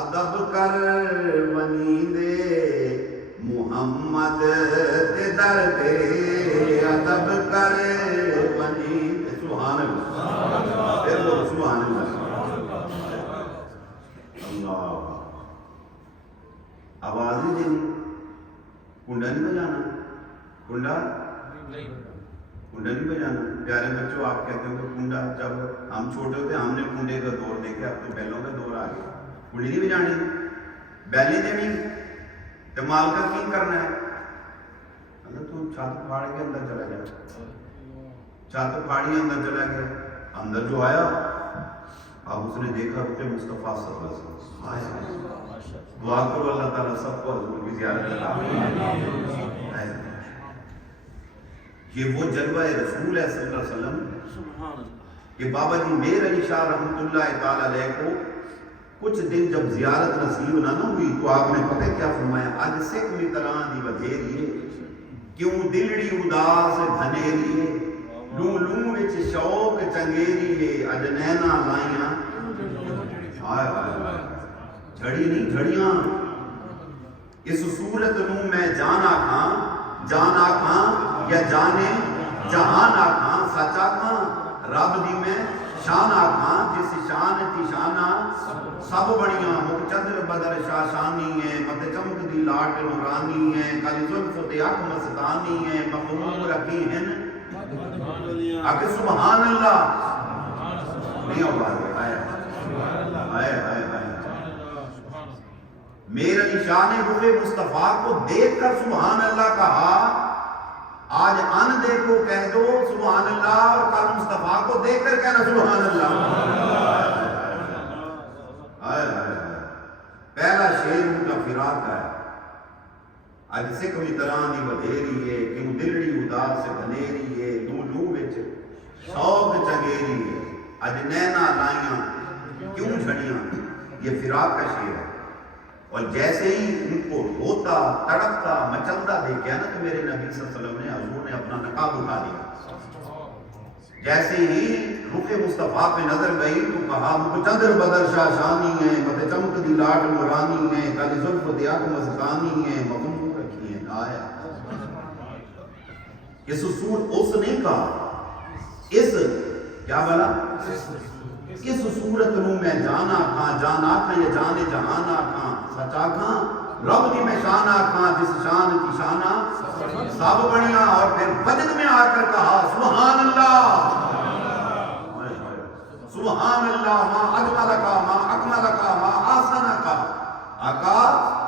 ادب کر ونی دے محمد تے در تے، ادب کر ونی دے، سبحان اللہ، پھر بولو سبحان اللہ۔ اللہ آواز ہی دینی، کنڈا نہیں بجانا، کنڈا نہیں بجانا۔ پیارے بچوں آپ کہتے ہو کہ کنڈا، جب ہم چھوٹے ہوتے ہم نے کنڈے کا دور دیکھے، اب تو بیلوں کا دور آ گیا، کنڈی نہیں بجانی، بیلی دینی، تو مال کا کی کرنا ہے؟ اللہ تو چھت پھاڑ کے اندر چلا گیا، چھت پھاڑی اندر چلا گیا، اندر جو آیا اب اس نے دیکھا رکھے مصطفیٰ صلی اللہ علیہ وسلم آیا۔ دعا کرو اللہ تعالیٰ سب کو حضور کی زیارت کرتا۔ یہ وہ جلوہ رسول ہے صلی اللہ علیہ وسلم کہ بابا جی میر علی شاہ رحمۃ اللہ تعالیٰ علیہ کو کچھ دن جب زیارت نصیب نہ ہوئی تو آپ نے پتہ کیا فرمایا؟ اج سکھ متران دی ودھیریے کیوں دلڑی اداس دھنیریے، لوں لوں وچ شوق چنگیریے، اج نینا لائیاں ہائے ہائے جھڑی نہیں جھڑیاں، اس صورت نوں میں جان آکھاں یا جانے جہان آکھاں، سچ آکھاں رب دی میں شان آکھاں، جس شان تی شانہ سب بڑیاں، مک چندر بدر شاشانی ہے، مت چمک دی لاٹ نورانی ہے، کالی زلف تے اکھ مستانی ہے، مخمور رکھی ہیں اکھ سبحان اللہ نہیں آواز آئے آئے میرے علی شاہ نے رخ مصطفیٰ کو دیکھ کر سبحان اللہ کہا آج ان دیکھو کہہ دو سبحان اللہ، اور کل مصطفیٰ کو دیکھ کر کہنا سبحان اللہ۔ پہلا شیر ان کا فراق ہے، اج سکھ بھی طرح دی بدھیری ہے، کیوں دلڑی اداس گھنیری ہے، لوں لوں وچ شوق چنگیری ہے، اج نینا لائیاں کیوں جھڑیاں، یہ فراق کا شیر ہے۔ اور جیسے ہی ان کو روتا تڑپتا مچلتا دیکھا نا تو میرے نبی صلی اللہ علیہ وسلم نے حضور نے اپنا نقاب اٹھا دیا۔ جیسے ہی رخ مصطفیٰ پہ نظر گئی تو کہا مجھ چندر بدر شاہ شانی ہے، مت چمک دی لاٹ مرانی ہے، کالی زلف دی اکھ مستانی ہے، مغمور رکھی ہے آیا۔ اس نے کہا اس کیا بلا اس صورت نو میں جانا کھاں، جانا کھاں یہ جانے جہانا کھاں، سچا کھاں رب دی میں شانہ کھاں، جس شان کی شانہ سب بنیا۔ اور پھر وجد میں آ کر کہا سبحان اللہ، سبحان اللہ، ما اجمل کا ما اکمل کا ما آسن کا۔ آقا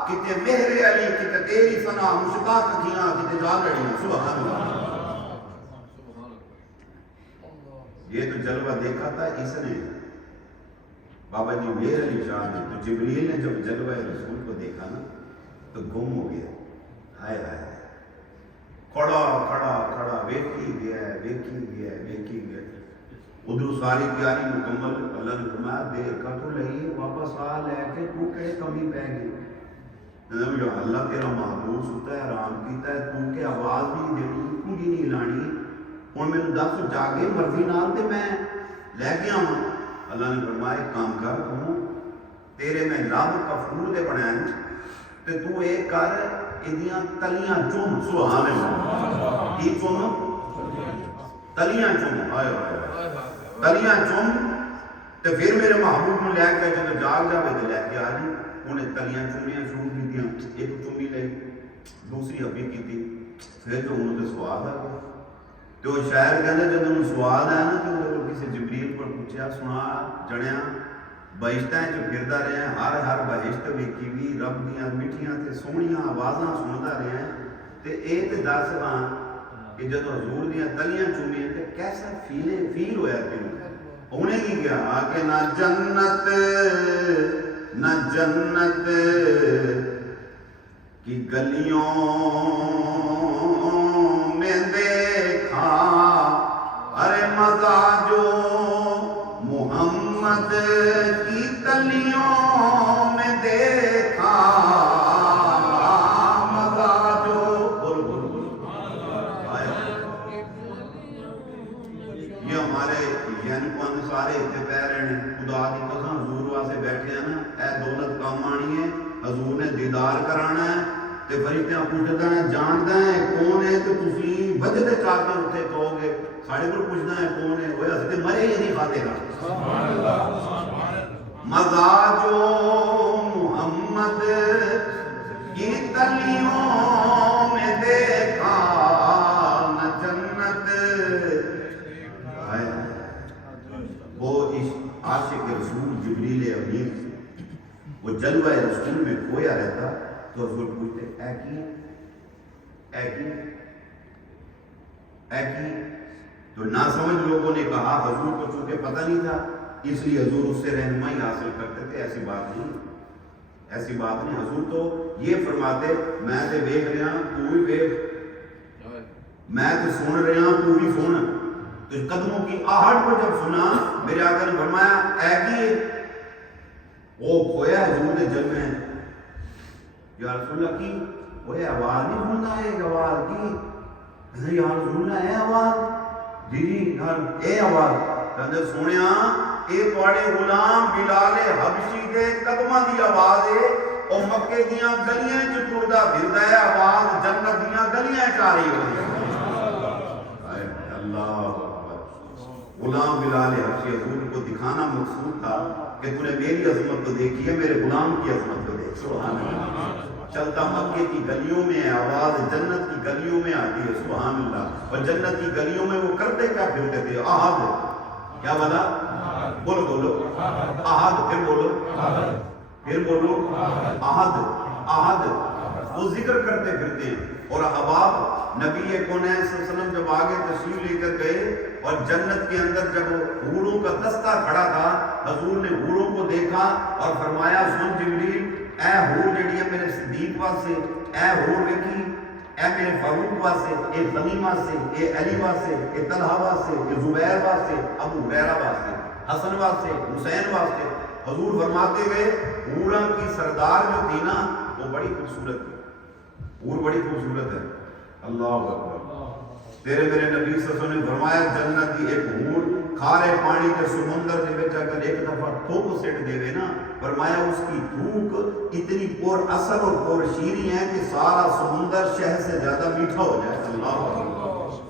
کتے مہر علی کتے تیری ثنا مشتاق کھیاں کتے جال رڑیاں، سبحان اللہ۔ یہ تو جلوہ دیکھا تھا اس نے بابا جی مہر علی شاہ نے، تو جبریل نے جب جلوہ رسول کو دیکھا نا تو گم ہو گیا، ہائے ہائے کھڑا کھڑا کھڑا ویکھی گیا ہے ویکھی گیا ہے ویکھی گیا ہے۔ ادھر ساری تیاری مکمل، اللہ نے فرمایا دیر کر تو لئی واپس آ لے کے تو کہے کمی پہ گئی۔ اللہ تیرا محبوب ستا ہے آرام کیتا ہے، تو کہ آواز نہیں دینی کنڈی نہیں لانی، ہوں میرے دس جاگے مرضی نال تے میں لے کے آؤں۔ اللہ نے فرمایا ایک کام کر، تم تیرے میں لب کفور دے بنائیں تے تو ایک کر ادیاں تلیاں چوم، سبحان اللہ، کی چوم تلیاں چوم، آئے آئے تلیاں چوم، تے پھر میرے محبوب نے لے کے جب جاگ جاوے تے لے کے آ جی۔ انہیں تلیاں چومیاں شروع کی دیا، ایک چومی لئی دوسری ابھی کی تھی، پھر جو انہوں نے سواد آ گیا۔ تو شاعر کہنا جب انہوں سواد آیا نا تو انہوں کسی جبریل پر پوچھا سنا جڑیاں بہشتیں جو پھردا رہے ہیں، ہر بہشت ویکھی بھی رب دیاں میٹھیاں تے سونیاں آوازاں سندا رہے ہیں، تے اے تے دس واں کہ جب حضور دیاں تلیاں چومیاں تے کیسا فیل ہویا تینوں؟ انہیں کی کیا کہ نہ جنت کی گلیوں میں دیکھا، ارے مزہ جو محمد کی تلیوں میں دیکھا، مزہ جو یہ ہمارے یعنی پن سارے اتنے پہ رہے ہیں، خدا دی قسم حضور واسطے بیٹھے ہیں نا، اے دولت کام آنی ہے، حضور نے دیدار کرانا ہے، تے فرشتیاں پوچھدا ہے جاندا ہے کون ہے، تو تسی وجد چاہتے ہوتے کہو گے ساڑھے پر پوچھنا ہے کون ہے، وہ ہستے مرے ہی نہیں فاتح گا۔ مزہ جو محمد کی تلیوں میں دیکھا، نہ جنت وہ عاشق رسول جبریل امین وہ جلوہ رسول میں کھویا رہتا، تو حضور پوچھتے اے کی تو نہ سمجھ لوگوں نے کہا، حضور کو چونکہ پتہ نہیں تھا اس لیے حضور اس سے رہنمائی حاصل کرتے تھے۔ ایسی بات نہیں، حضور تو یہ فرماتے میں تے ویکھ رہا تو بھی ویکھ، میں تے سن رہا تو بھی سن۔ تو قدموں کی آہٹ کو جب سنا میرے آقا نے فرمایا اے کی وہ کھویا حضور نے جل میں، یا رسول اللہ کی وہ آواز نہیں سنتا ہے، آواز کی یا رسول اللہ اے آواز جی اے آواز کہندے سنیا اے پاڑے غلام بلال حبشی دے قدماں دی آواز ہے، او مکے دیاں گلیاں چ ٹردا پھردا ہے، آواز جنت دیاں گلیاں چ آ رہی ہے۔ اللہ غلام بلال حبشی، حضور کو دکھانا مقصود تھا کہ تو نے میری عظمت کو دیکھی ہے، میرے غلام کی عظمت کو دیکھ۔ سبحان اللہ، چلتا مکے کی گلیوں میں آواز جنت کی گلیوں میں آتی ہے، سبحان اللہ۔ اور جنت کی گلیوں میں وہ کرتے کیا پھرتے تھے؟ احد، کیا بولا؟ بولو احد، پھر بولو احد، وہ ذکر کرتے پھرتے ہیں۔ اور احباب نبی کونین صلی اللہ علیہ وسلم جب آگے تشریف لے کر گئے اور جنت کے اندر جب حوروں کا دستہ کھڑا تھا، حضور نے حوروں کو دیکھا اور فرمایا سن جبریل، اے حور جڑی ہے میرے صدیق واسطے، اے حور ویکھی، اے میرے فاروق واسطے، اے غنیمہ سے، اے علی واسطے، اے طلحہ واسطے، اے زبیر واسطے، ابو ہریرہ واسطے، حسن واسطے، حسین واسطے۔ حضور فرماتے گئے حوراں کی سردار جو تھی نا وہ بڑی خوبصورت ہے، حور بڑی خوبصورت ہے۔ اللہ اکبر۔ تیرے میرے نبی صلی اللہ علیہ وسلم نے فرمایا جنت دی ایک حور کھارے پانی کے سمندر دے وچ اگر ایک دفعہ تھوک سٹ دے نا، فرمایا اس کی تھوک اتنی پر اثر اور پر شیریں ہے کہ سارا سمندر شہد سے زیادہ میٹھا ہو جائے۔ اللہ اکبر۔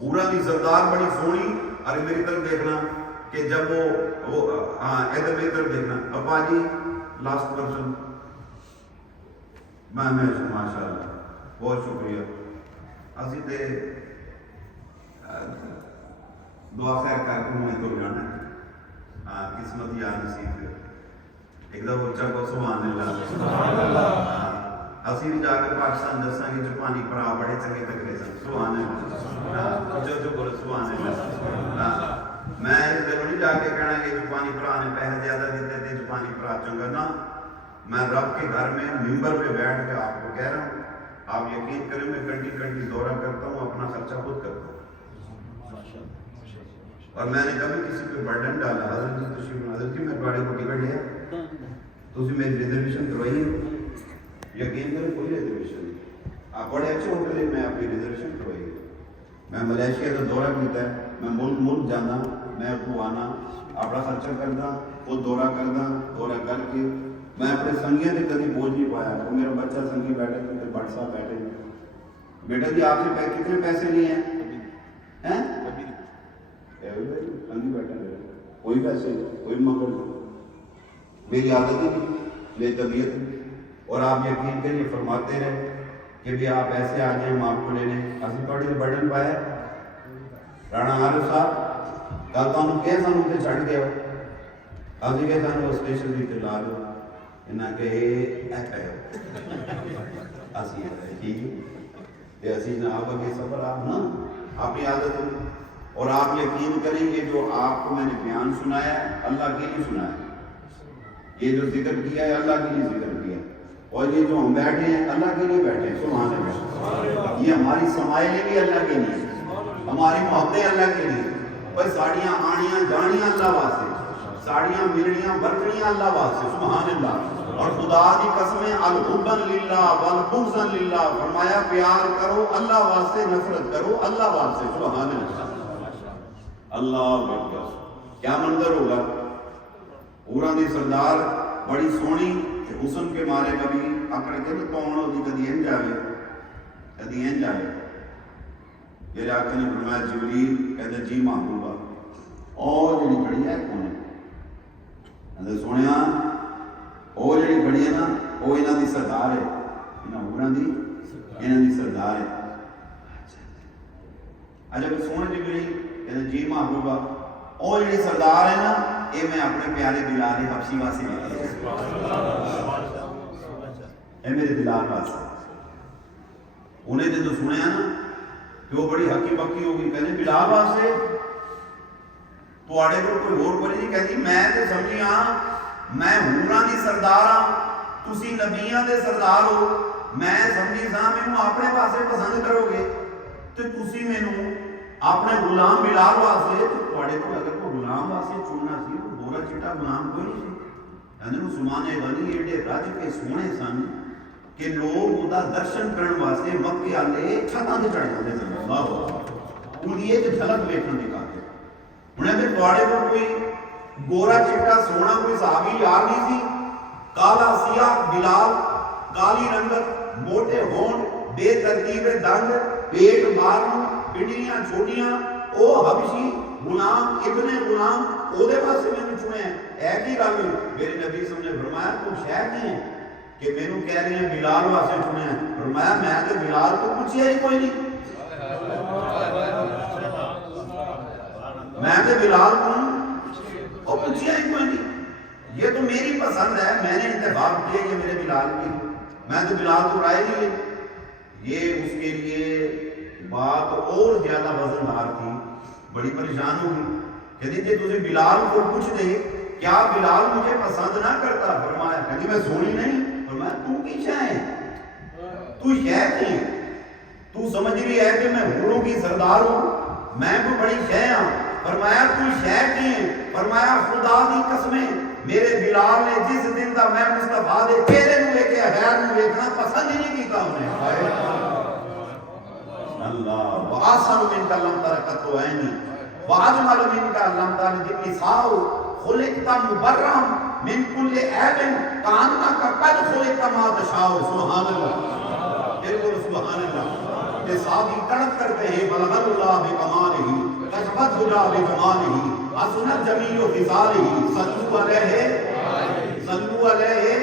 حوراں دی سردار بڑی سونی، اور میری طرف دیکھنا کہ جب وہ ادھر میری طرف دیکھنا، ابا جی لاسٹ پرسن، میں ماشاء اللہ بہت شکریہ۔ اسی تے دعا خیر کر کے میں تو جانا ہے، قسمت یا نصیب ہے۔ ایک دفعہ اچھا کو سبحان اللہ۔ اسی بھی جا کے پاکستان دساں گے جو پانی پرا بڑے چنگے تگڑے سن، سبحان اللہ، جو بولے سبحان اللہ۔ میں اس دن نہیں جا کے کہنا کہ جو پانی پرا نے پیسے زیادہ دیتے تھے جو پانی پرا چنگا نا، میں رب کے گھر میں ممبر پہ بیٹھ کے آپ کو کہہ رہا ہوں، آپ یقین کریں میں کنٹی دورہ کرتا ہوں، اپنا خرچہ خود کرتا ہوں، اور میں نے کبھی کسی پہ برڈن ڈالا۔ حضرت جی تشریف، حضرت جی میں گاڑی کو ٹکٹ لیا، تو اسی میری ریزرویشن کروائی ہے، یقین کریں کوئی ریزرویشن نہیں، آپ بڑے اچھے ہوٹل ہیں، میں اپنی ریزرویشن کروائی ہے۔ میں ملیشیا کا دورہ کیتا ہے، میں ملک جانا، میں اتو آنا، اپنا خرچہ کردا، خود دورہ کردا، دورہ کر کے میں اپنے سنگیاں نے کبھی بوجھ نہیں پایا۔ وہ میرا بچہ سنگی بیٹھے تھے، بٹ صاحب بیٹھے تھے، بیٹا جی آپ سے کتنے پیسے لیے ہیں؟ سنگی بیٹھا رہے، کوئی پیسے نہیں، کوئی مگر نہیں، میری عادت ہی نہیں، میری طبیعت۔ اور آپ یقین کریے فرماتے رہے کہ بھی آپ ایسے آ جائیں ہم آپ کو لینے، اسی تھوڑی برڈن پایا۔ رانا عارف صاحب کل تمہیں کیا سانوں تے چھڑ گیا، ابھی کہ سانوں اسٹیشن بھی لا دو، انہاں کہ اے کہو اسی ہے ٹھیک ہے، اسی جناب اگے سفر آپ نا اپنی عادت ہے۔ اور آپ یقین کریں گے جو آپ کو میں نے بیان سنایا ہے اللہ کے لیے سنایا، یہ جو ذکر کیا ہے اللہ کے لیے ذکر کیا، اور یہ جو ہم بیٹھے ہیں اللہ کے لیے بیٹھے ہیں، سبحان اللہ۔ یہ ہماری سمائلیں بھی اللہ کے لیے، ہماری محبتیں اللہ کے لیے، اور ساڑیاں آنیاں جانیاں اللہ واسطے، ساڑیاں ملنیاں برتنیاں اللہ واسطے، سبحان اللہ۔ اور خدا دی قسمیں الحبن للہ والبغضا للہ، فرمایا پیار کرو اللہ واسطے، نفرت کرو اللہ واسطے، سبحان اللہ۔ اللہ اکبر، کیا منظر ہوگا۔ حوراں دی سردار بڑی سونی، حسن کے مارے کبھی اکڑ کے تو کون ہوتی، کدی این جاوے کدی این جاوے۔ میرے آقا نے فرمایا جبریل کہتے جی محبوبہ، اور جڑی کھڑی ہے کون ہے؟ کہتے سونیا وہ جڑی کھڑی ہے نا وہ انہاں دی سردار ہے، انہاں حوراں دی انہاں دی سردار ہے۔ اچھا پھر سونے جبریل کہتے جی محبوبہ، وہ جڑی سردار ہے نا یہ میں اپنے پیارے بلال حبشی واسطے لکھی ہے، اے میرے بلال واسطے۔ انہیں جدو سنیا نا کہ وہ بڑی ہکی پکی ہو گئی، کہتے بلال واسطے تواڈے کول کوئی ہور کوئی نہیں؟ کہتی میں تے سمجھی ہاں میں حوراں دی سردار ہاں، تسی نبیاں دے سردار ہو، میں سمجھی سا مینوں اپنے پاسے پسند کرو گے تے تسی مینوں اپنے غلام بلال واسطے، تواڈے کول اگر کوئی غلام واسطے چننا سی تو گورا چٹا غلام کوئی نہیں سی۔ یعنی عثمان غنی ایڈے رج کے سونے سن کہ لوگ وہ درشن کرن واسطے مکے والے چھتاں تے چڑھ جاندے سن، اللہ اکبر، ان دی ایک جھلک ویکھن دی خاطر۔ ہن اگر تواڈے کول کوئی گورا چٹا سونا کوئی صحابی یار نہیں سی، کالا سیاہ بلال، کالی رنگت، موٹے ہون، بے ترتیب دنگ، پیٹ مارن، پنڈلیاں چھوٹیاں، او حبشی غلام ابن غلام او دے پاسے میں نے چنے ہیں، اے کی گل ہوئی؟ میرے نبی صلی اللہ علیہ وسلم نے فرمایا تو شے کی ہے کہ مینوں کہہ رہے ہیں بلال واسطے چنے ہیں؟ فرمایا میں تے بلال کو پوچھیا ہی کوئی نہیں، میں تے بلال کو پوچھیا ہی کوئی نہیں، یہ تو میری پسند ہے، میں نے انتخاب کیا یہ میرے بلال کی، میں تو بلال کو رائے نہیں لی۔ یہ اس کے لیے بات اور زیادہ وزندار تھی، بڑی پریشان ہوگی کہتی جی تجھے بلال کو پوچھ دے کیا بلال مجھے پسند نہ کرتا؟ فرمایا کہتی میں سونی نہیں، فرمایا تو کی شے ہے، تو شے تھی، تو سمجھ رہی ہے کہ میں حوروں کی سردار ہوں، میں کوئی بڑی شے ہوں؟ فرمایا تو شے کی، فرمایا خدا دی قسمیں میرے بلال نے جس دن دا میں مصطفیٰ دے چہرے نو لے کے غیر نو دیکھنا پسند ہی نہیں کیتا انہیں۔ اللہ وآسن من کا لم ترکت تو عینی واجمل من کا لم ترکت نساء خلقت مبرم من کل عیب کانک قد خلقت ما تشاء۔ سبحان اللہ، بالکل سبحان اللہ۔ یہ صحابی تڑپ کرتے ہیں بلغ اللہ بکمالہ کشفت ہدا بجمالہ حسنت جمیع خصالہ صلو علیہ صلو علیہ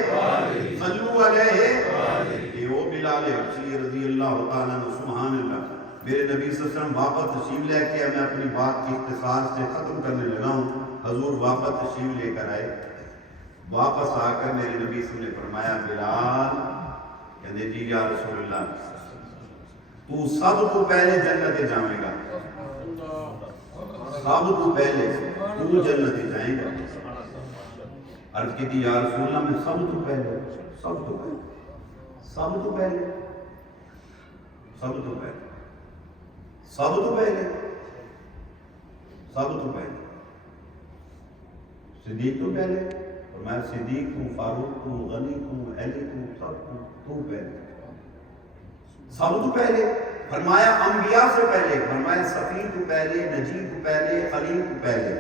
صلو علیہ۔ یہ وہ بلال حبشی رضی اللہ تعالیٰ عنہ، سبحان اللہ۔ میرے نبی صلی اللہ علیہ وسلم واپس تشریف لے کے، میں اپنی بات کی اختصار سے ختم کرنے لگا ہوں، حضور واپس تشریف لے کر آئے، واپس آ کر میرے نبی صلی اللہ علیہ وسلم نے فرمایا بلال، کہنے جی یا رسول اللہ تو سب تو پہلے جنت جائے گا، سب تو پہلے تو جنت جائے گا۔ عرض کی تھی یا رسول اللہ میں سب تو پہلے، سب تو پہلے، سب تو پہلے، سب تو پہلے، سب تو پہلے، سب تو پہلے، صدیق تو پہلے، اور میں صدیق ہوں، فاروق ہوں، غنی ہوں، علی ہوں، سب تو پہلے، سب تو پہلے۔ فرمایا انبیاء سے پہلے، فرمایا صفی تو پہلے، نجی تو پہلے، خلیل تو پہلے،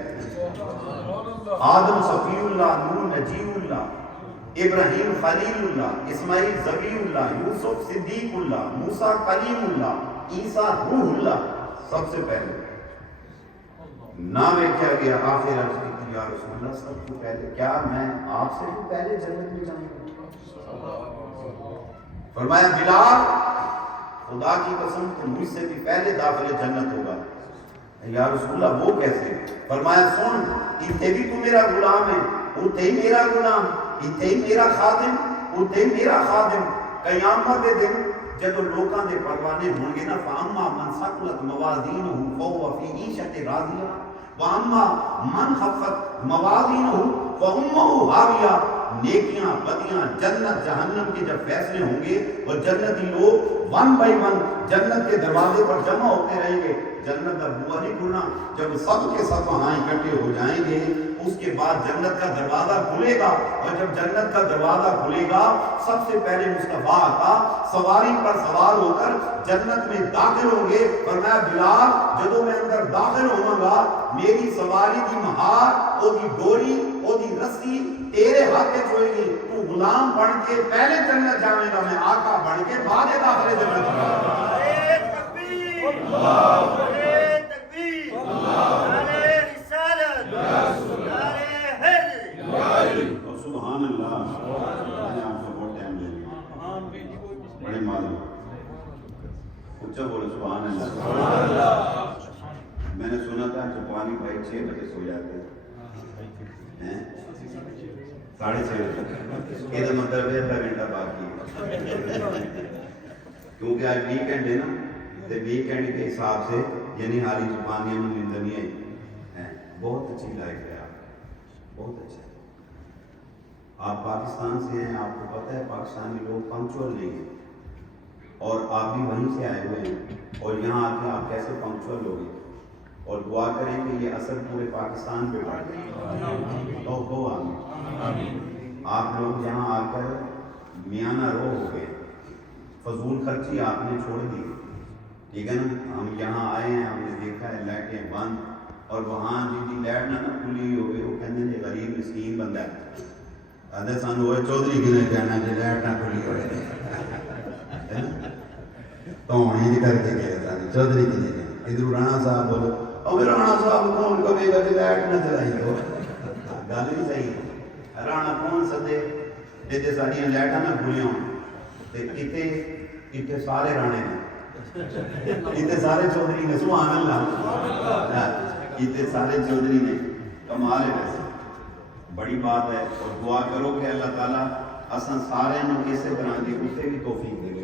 آدم صفی اللہ، نوح نجی اللہ، ابراہیم خلیل اللہ، اسماعیل ذبیح اللہ، یوسف صدیق اللہ، موسیٰ کلیم اللہ، عیسیٰ روح اللہ، سب سے پہلے نام کیا گیا۔ آخر عرض کی یا رسول اللہ سب تو پہلے، کیا میں آپ سے تو پہلے جنت میں جاؤں گا؟ فرمایا بلال خدا کی قسم تو مجھ سے بھی پہلے داخل جنت ہوگا۔ یا رسول اللہ وہ کیسے؟ فرمایا سن، اتنے بھی تو میرا غلام ہے، اتنے ہی میرا غلام، اتنے ہی میرا خادم، اتنے ہی میرا خادم۔ قیامت کے دن جب لوگاں دے پروانے ہوں گے نا، فَأَمَّا مَنْ ثَقُلَتْ مَوَازِينُهُ فَهُوَ فِي عِيشَةٍ رَاضِيَةٍ وَأَمَّا مَنْ خَفَّتْ مَوَازِينُهُ فَأُمُّهُ هَاوِيَةٌ۔ نیکیاں بدیاں جنت جہنم کے جب فیصلے ہوں گے اور جنتی لوگ ون بائی ون جنت کے دروازے پر جمع ہوتے رہیں گے، جنت کا بوا نہیں کھلنا، جب سب کے سب وہاں اکٹھے ہو جائیں گے اس کے بعد جنت کا دروازہ کھلے گا، اور جب جنت کا دروازہ کھلے گا سب سے پہلے مصطفیٰ کا سواری پر سوار ہو کر جنت میں داخل ہوں گے۔ فرمایا بلال جدوں میں اندر داخل ہوں گا میری سواری دی مہار او دی ڈوری او دی رسی تیرے ہاتھ میں ہوئے گی، تو غلام بن کے پہلے جنت جانے گا، میں آقا بن کے بعد داخل جنت ہوگا۔ نعرہ تکبیر، نعرہ تکبیر، نعرہ رسالت، نعرہ حیدر۔ سبحان اللہ، میں نے آپ کو بہت ٹائم لے لیا، بڑے معلوم اچھا بولے سبحان اللہ۔ میں نے سنا تھا جاپانی بھائی 6 بجے سو جاتے ہیں، 6:30 بجے، یہ مطلب ہے آدھا گھنٹہ باقی ہے، کیونکہ آج ویکینڈ ہے نا، تو ویکینڈ کے حساب سے یعنی حالی جاپانیوں میں نیند نہیں آئی۔ بہت اچھی لائف ہے آپ، بہت اچھا ہے۔ آپ پاکستان سے ہیں، آپ کو پتہ ہے پاکستانی لوگ پنکچوئل نہیں ہیں، اور آپ بھی وہیں سے آئے ہوئے ہیں، اور یہاں آ کے آپ کیسے پنکچوئل ہو گئے، اور دعا کریں کہ یہ اثر پورے پاکستان پہ پڑ جائے۔ تو ہو آمین۔ آپ لوگ یہاں آ کر میانہ رو ہو گئے، فضول خرچی آپ نے چھوڑ دی، ٹھیک ہے نا۔ ہم یہاں آئے ہیں، ہم نے دیکھا ہے لائٹیں بند، اور وہاں جی لائٹ نہ کھلی ہوئے وہ کہتے ہیں غریب مسکین بندہ ہے، آدھے سانو ہوئے چودھری کی نہیں کہنا جی لائٹ نہ کھلی ہوئے تو ہی کر کے کہہ رہا تھا چودھری کی نہیں کہنا، ادھر رانا صاحب بولو اور رانا صاحب کون کبھی کبھی لائٹ نہ چلائی ہو، گل نہیں صحیح ہے۔ رانا کون سدے جیسے ساڑیاں لائٹاں نہ کھلیاں ہوں، اتنے سارے رانے نے، اتنے سارے چودھری نے، سبحان اللہ، اتنے سارے چودھری نے، کمال ہے ویسے بڑی بات ہے۔ اور دعا کرو کہ اللہ تعالیٰ اساں سارے نو اسی طرح کی اسے بھی توفیق دے گے۔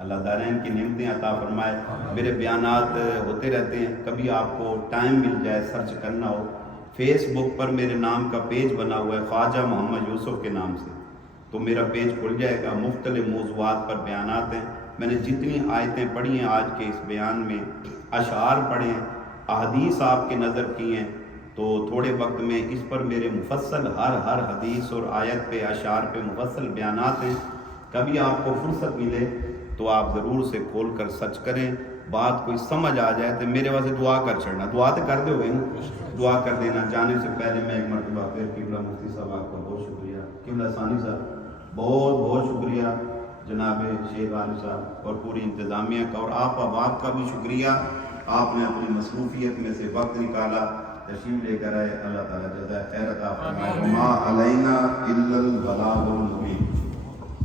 اللہ دارین کی نعمتیں عطا فرمائے. میرے بیانات ہوتے رہتے ہیں, کبھی آپ کو ٹائم مل جائے سرچ کرنا ہو, فیس بک پر میرے نام کا پیج بنا ہوا ہے خواجہ محمد یوسف کے نام سے, تو میرا پیج کھل جائے گا. مختلف موضوعات پر بیانات ہیں. میں نے جتنی آیتیں پڑھی ہیں آج کے اس بیان میں, اشعار پڑھے ہیں, احادیث آپ کے نظر کی ہیں, تو تھوڑے وقت میں اس پر میرے مفصل ہر حدیث اور آیت پہ اشعار پہ مفصل بیانات ہیں. کبھی آپ کو فرصت ملے تو آپ ضرور سے کھول کر سرچ کریں. بات کوئی سمجھ آ جائے تو میرے واسطے دعا کر چھڑنا. دعا تو کر دو گے نا, دعا کر دینا. جانے سے پہلے میں ایک مرتبہ پھر قبلہ مفتی صاحب آپ کا بہت شکریہ, قبلہ ثانی صاحب بہت شکریہ, جناب شیخ غالب صاحب اور پوری انتظامیہ کا, اور آپ احباب کا بھی شکریہ. آپ نے اپنی مصروفیت میں سے وقت نکالا, تشریف لے کر آئے. اللہ تعالیٰ جزائے خیر عطا فرمائے. وما علینا الا البلاغ المبین.